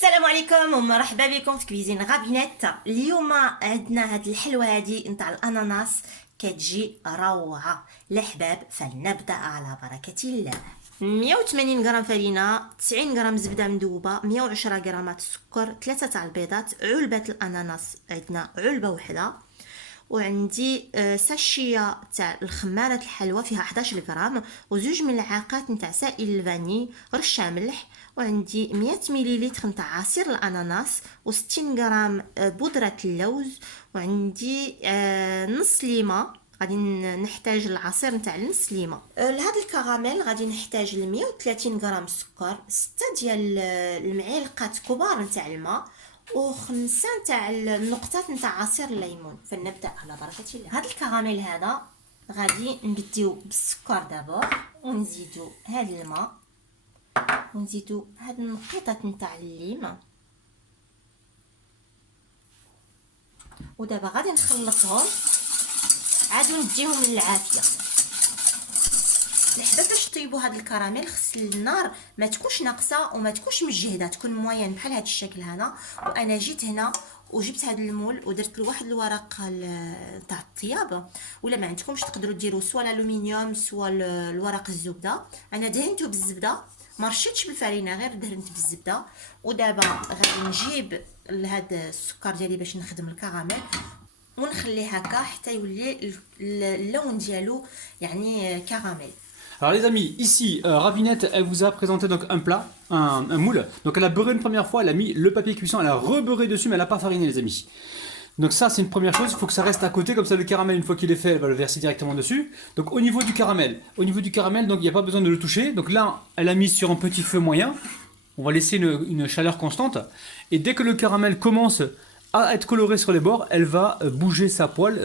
السلام عليكم ومرحبا بكم في كويزين غابينيت. اليوم عندنا هاد الحلوه هادي نتاع الاناناس كتجي روعه الاحباب. فلنبدا على بركه الله. 180 غرام فرينه، 90 غرام زبده مذوبه، 110 غرامات السكر، 3 تاع البيضات، علبه الاناناس عندنا علبه وحده، وعندي ساشيه تاع الخماره الحلوى فيها 11 غرام، وزوج ملعقات نتاع سائل الفاني، رشه ملح، وعندي 100 مليلتر نتاع عصير الاناناس، و60 غرام بودره اللوز، وعندي نص ليمه. غادي نحتاج العصير نتاع نص ليمه. لهاد الكراميل غادي نحتاج 130 غرام سكر، 6 ديال المعالقات كبار نتاع الماء، وخمسة نتاع النقطات نتاع عصير الليمون. فلنبدا على بركه الله. هاد الكراميل هذا غادي نبديو بالسكر دابور، ونزيدو هاد الماء، ونزيدو هاد النقيطات نتاع الليم، ودابا غادي نخلطهم عادو نديهم للعافيه. الحباب باش طيبوا هاد الكراميل خص النار ما تكونش ناقصه وما تكونش مجهده، تكون موين بحال هاد الشكل هنا. وانا جيت هنا وجبت هاد المول ودرت له واحد الورق تاع الطياب، ولا ما عندكمش تقدروا ديروا سوا الالومنيوم سوا الورق الزبده. انا دهنته بالزبده، ما رشيتش بالفرينه، غير دهنت بالزبده. ودابا غادي نجيب هاد السكر ديالي باش نخدم الكراميل، ونخليه هكا حتى يولي اللون ديالو يعني كراميل. Alors les amis, ici, Ravinette, elle vous a présenté donc un plat, un moule. Donc elle a beurré une première fois, elle a mis le papier cuisson, elle a rebeurré dessus, mais elle n'a pas fariné les amis. Donc ça c'est une première chose, il faut que ça reste à côté, comme ça le caramel, une fois qu'il est fait, elle va le verser directement dessus. Donc au niveau du caramel, donc il n'y a pas besoin de le toucher. Donc là, elle a mis sur un petit feu moyen, on va laisser une chaleur constante. Et dès que le caramel commence à être coloré sur les bords, elle va bouger sa poêle,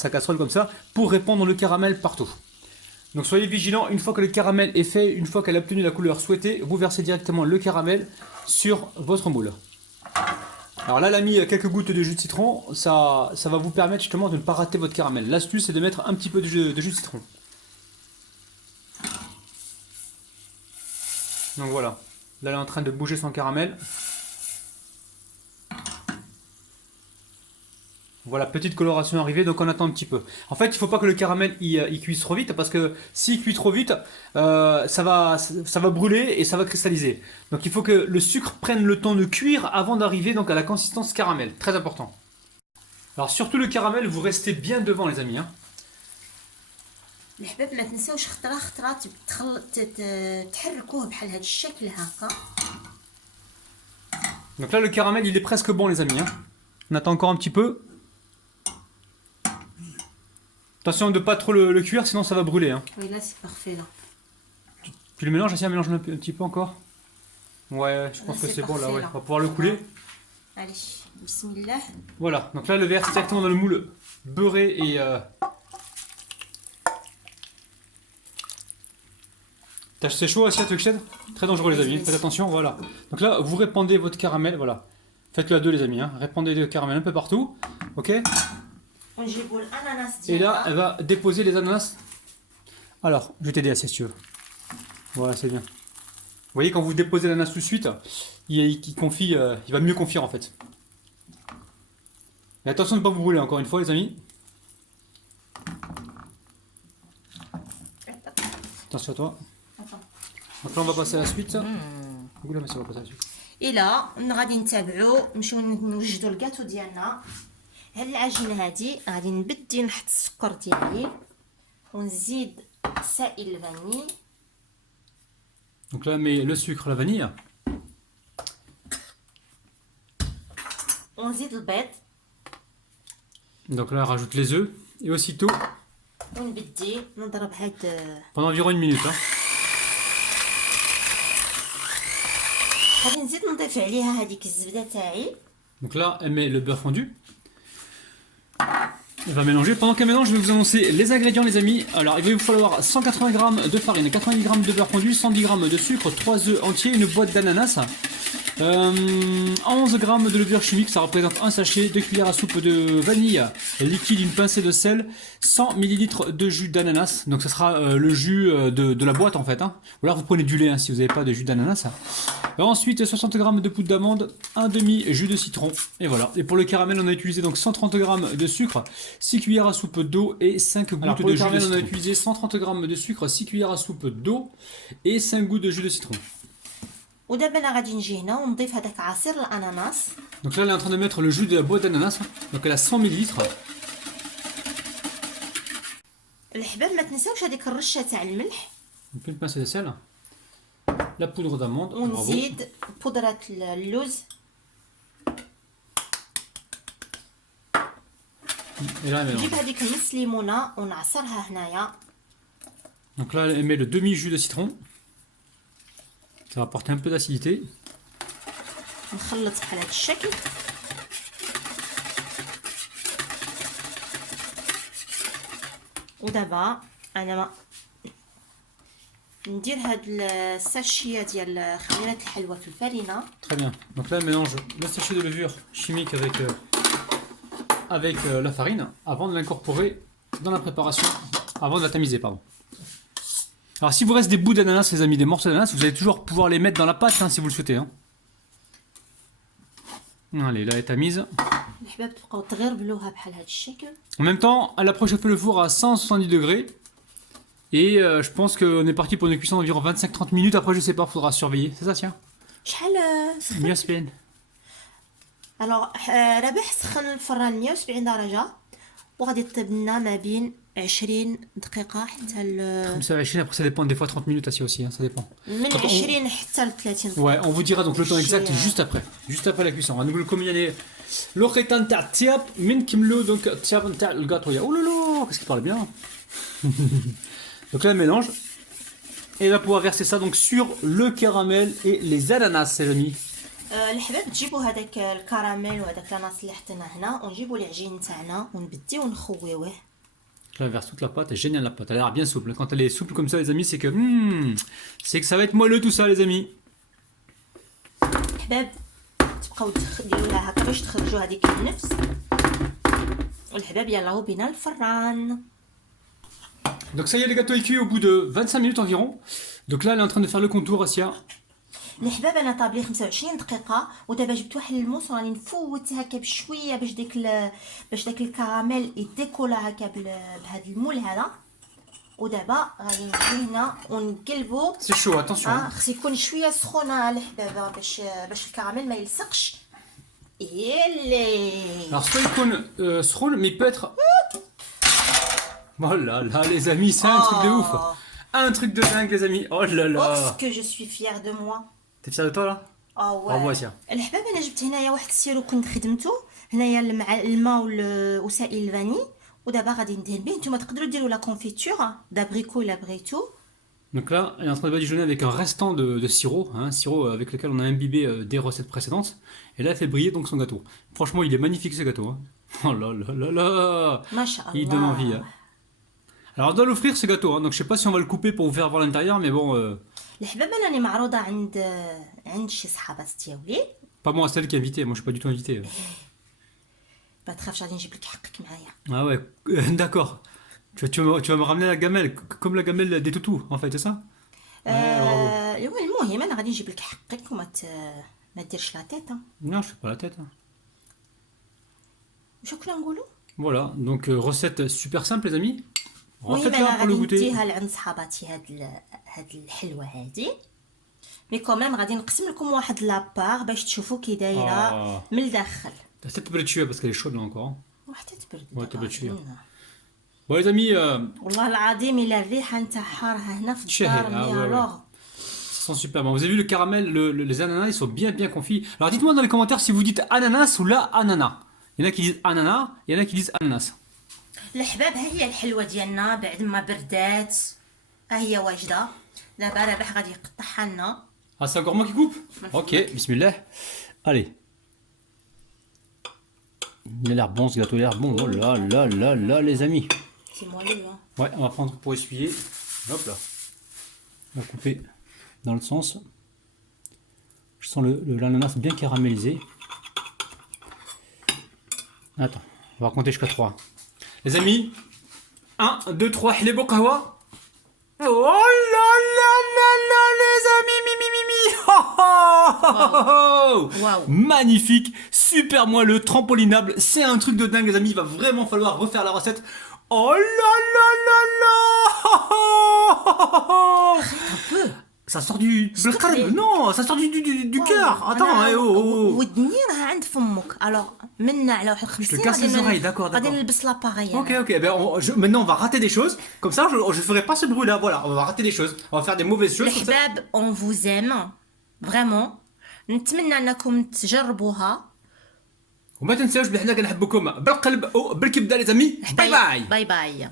sa casserole comme ça, pour répandre le caramel partout. Donc soyez vigilants, une fois que le caramel est fait, une fois qu'elle a obtenu la couleur souhaitée, vous versez directement le caramel sur votre moule. Alors là, elle a mis quelques gouttes de jus de citron, ça va vous permettre justement de ne pas rater votre caramel. L'astuce, c'est de mettre un petit peu de jus de citron. Donc voilà, là elle est en train de bouger son caramel. Voilà, petite coloration arrivée, donc on attend un petit peu. En fait, il ne faut pas que le caramel il cuise trop vite, parce que s'il cuit trop vite, ça va brûler et ça va cristalliser. Donc il faut que le sucre prenne le temps de cuire avant d'arriver donc à la consistance caramel. Très important. Alors surtout le caramel, vous restez bien devant les amis. الحباب ما تنساوش خطره خطره تحركوه بحال هذا الشكل هكا. Donc là le caramel il est presque bon les amis. On attend encore un petit peu. Attention de ne pas trop le cuire, sinon ça va brûler. Oui, là c'est parfait là. Tu le mélanges, Assia, mélange un petit peu encore. Ouais, je pense que c'est bon là, ouais. On va pouvoir le couler. Allez, bismillah. Voilà, donc là le verre directement dans le moule beurré et... C'est chaud, Assia, tu veux que je t'aide? Très dangereux les amis, faites attention, voilà. Donc là, vous répandez votre caramel, voilà. Faites-le à deux les amis, répandez le caramel un peu partout, ok? Et là, elle va déposer les ananas. Alors, je vais t'aider Assia si tu veux. Voilà, c'est bien. Vous voyez, quand vous déposez l'ananas tout de suite, il confie, il va mieux confire en fait. Et attention de ne pas vous brûler encore une fois les amis. Attention à toi. Donc là on va passer à la suite. Oula, mais ça va passer à la suite. Et là, غادي نتابعوا نمشيو نوجدوا الكاطو ديالنا. هاد العجينه هادي غادي نبدي نحط السكر ديالي ونزيد سائل الفاني. Donc là, mais le sucre, la vanille. ونزيد البيض. Donc là, rajoute les œufs. Et aussitôt, ونبدي نضرب هاد pendant environ une minute. غادي نزيد نضيف عليها هذيك الزبده تاعي. Donc là, elle met le beurre fondu. On va mélanger. Pendant qu'elle mélange, je vais vous annoncer les ingrédients, les amis. Alors, il va vous falloir 180 g de farine, 90 g de beurre fondu, 110 g de sucre, 3 œufs entiers, une boîte d'ananas, 11 g de levure chimique, ça représente un sachet, 2 cuillères à soupe de vanille liquide, une pincée de sel, 100 ml de jus d'ananas. Donc, ça sera le jus de la boîte en fait. Hein. Ou alors, vous prenez du lait hein, si vous n'avez pas de jus d'ananas. Ensuite, 60 g de poudre d'amande, un demi jus de citron. Et voilà. Et pour le caramel, on a utilisé donc 130 g de sucre, 6 cuillères à soupe d'eau et 5 gouttes de jus de citron. On a utilisé 130 g de sucre, 6 cuillères à soupe d'eau et 5 gouttes de jus de citron. ودابا انا غادي نجي هنا ونضيف هذاك عصير الاناناس. Donc là, elle est en train de mettre le jus de la boîte d'ananas. Donc elle a 100 ml. الحباب ما تنساوش هذيك الرشه تاع الملح. Une pincée de sel. La poudre d'amande. ونزيد بودره اللوز. نجيب هذيك نص ليمونه ونعصرها هنايا. Donc là, elle met le demi-jus de citron. Ça va apporter un peu d'acidité. نخلط بحال هذا الشكل. ودابا انا ندير هاد الساشيه ديال خميره الحلوى في الفرينه. Très bien. Donc là, elle mélange le sachet de levure chimique avec la farine avant de l'incorporer dans la préparation, avant de la tamiser, pardon. Alors s'il vous reste des bouts d'ananas, les amis, des morceaux d'ananas, vous allez toujours pouvoir les mettre dans la pâte hein, si vous le souhaitez. Hein. Allez, là elle est tamise. الحباب تبقاو تغربلوها بحال هذا الشكل. En même temps, elle a préchauffé le four à 170 degrés. Et je pense qu'on est parti pour une cuisson d'environ 25-30 minutes. Après, je sais pas, faudra surveiller. C'est ça, tiens. شحال سخن؟ 170. الوغ ربح سخن الفران 170 درجه وغادي تطيب لنا ما بين 20 دقيقه حتى Comme ça, après ça dépend des fois 30 minutes aussi, hein, ça dépend. من 20 حتى ل 30 Ouais, on vous dira donc le temps exact juste après la cuisson. نقول لكم يعني الوقيته نتاع الطياب من نكملوا donc الطياب نتاع الكاطو. Oh là là, qu'est-ce qu'il parle bien. Donc là, elle mélange. Et elle va pouvoir verser ça donc sur le caramel et les ananas, les amis. الحباب تجيبوا هذاك الكراميل وهذاك الاناناس اللي حطينا هنا ونجيبوا العجين تاعنا ونبديو نخويوه. Je la verse toute la pâte, elle est géniale la pâte, elle a l'air bien souple. Quand elle est souple comme ça les amis, c'est que ça va être moelleux tout ça les amis. الحباب تبقاو ديروا لها هكا باش تخرجوا هذيك النفس. والحباب يلاه بينا الفران. Donc ça y est, le gâteau est cuit au bout de 25 minutes environ. Donc là, elle est en train de faire le contour, Asia. الحباب انا طابلي 25 دقيقه ودابا جبت واحد الموس وراني نفوت هكا بشويه باش داك الكراميل يديكولا هكا بهذا المول هذا. ودابا غادي نجي هنا ونقلبو. C'est chaud, attention. خص يكون شويه سخونه الحباب باش الكراميل ما يلصقش. يلي Alors soit il coule سخون, mais il peut être... Oh là là les amis, c'est un truc de ouf. Un truc de dingue les amis. Oh là là. Oh, que je suis fière de moi. T'es fier de toi là? Bravo Asia. الحباب انا جبت هنايا واحد السيرو كنت خدمته هنايا الماء وسائل الفاني ودابا غادي ندهن به. نتوما تقدروا ديروا لا كونفيتور دابريكو الا بغيتو. Donc là, elle est en train de badigeonner avec un restant de sirop, hein, sirop avec lequel on a imbibé des recettes précédentes. Et là, elle fait briller donc son gâteau. Franchement, il est magnifique ce gâteau. Hein. Oh là là là là. Mashallah. Il donne envie. Hein. Alors, on doit l'offrir ce gâteau. Hein. Donc, je sais pas si on va le couper pour vous faire voir l'intérieur, mais bon. الحباب راني معروضه عند شي صحابات ديالي. Pas moi, c'est elle qui est invitée. Moi, je suis pas du tout invité. ما تخافش غادي نجيب لك حقك معايا. Ah ouais, d'accord. Tu vas me ramener la gamelle, comme la gamelle des toutous, en fait, c'est ça? المهم انا غادي نجيب لك حقك ما ديرش لا تيت. Non, je fais pas la tête. Hein. واش كنا نقولوا؟ Voilà, donc recette super simple les amis. المهم Refaites-la انا pour le غادي goûter. نديها لعند صحاباتي هاد الحلوه هادي. مي كوميم غادي نقسم لكم واحد لابار باش تشوفوا كي دايره من الداخل. T'as peut-être pas le tuer parce qu'elle est chaude là encore. Hein. وحتى تبرد. Ouais, t'as pas le tuer. Bon les amis, والله العظيم الا الريحه نتاعها راه هنا في الدار مي الوغ. ça sent super bon. Vous avez vu le caramel, les ananas, ils sont bien confits. Alors dites-moi dans les commentaires si vous dites ananas ou la ananas. Il y en a qui disent ananas, il y en a qui disent ananas. الحباب ها هي الحلوه ديالنا بعد ما بردات ها هي واجده. دابا رابح غادي يقطعها لنا. Ah c'est encore moi qui coupe? Ok, bismillah. Allez. Il a l'air bon ce gâteau, il a l'air bon. Oh là là là là les amis. C'est moelleux, hein. Ouais, on va prendre pour essuyer. Hop là. On va couper dans le sens. Je sens l'ananas bien caramélisé. Attends, on va compter jusqu'à 3. Les amis, 1, 2, 3, halebo kahwa. Oh là là là là les amis, mi. Oh, Waouh. magnifique, super moelleux, trampolinable, c'est un truc de dingue les amis, il va vraiment falloir refaire la recette. Oh là là là là. Un peu. Ça sort du plaît. non, ça sort du cœur. Attends, أنا oh, oh, oh. ودني راه عند فمك. alors منا على واحد 50 te casse les oreilles, d'accord, غادي d'accord. نلبس لاباغي. Ok, ok, ben maintenant on va rater des choses, comme ça je ferai pas ce bruit là, voilà, on va rater des choses, on va faire des mauvaises choses. Comme ça. الحباب on vous aime vraiment. نتمنى انكم تجربوها. وما تنساوش بلي حنا كنحبكم بالقلب وبالكبده لي زامي. باي باي. باي باي.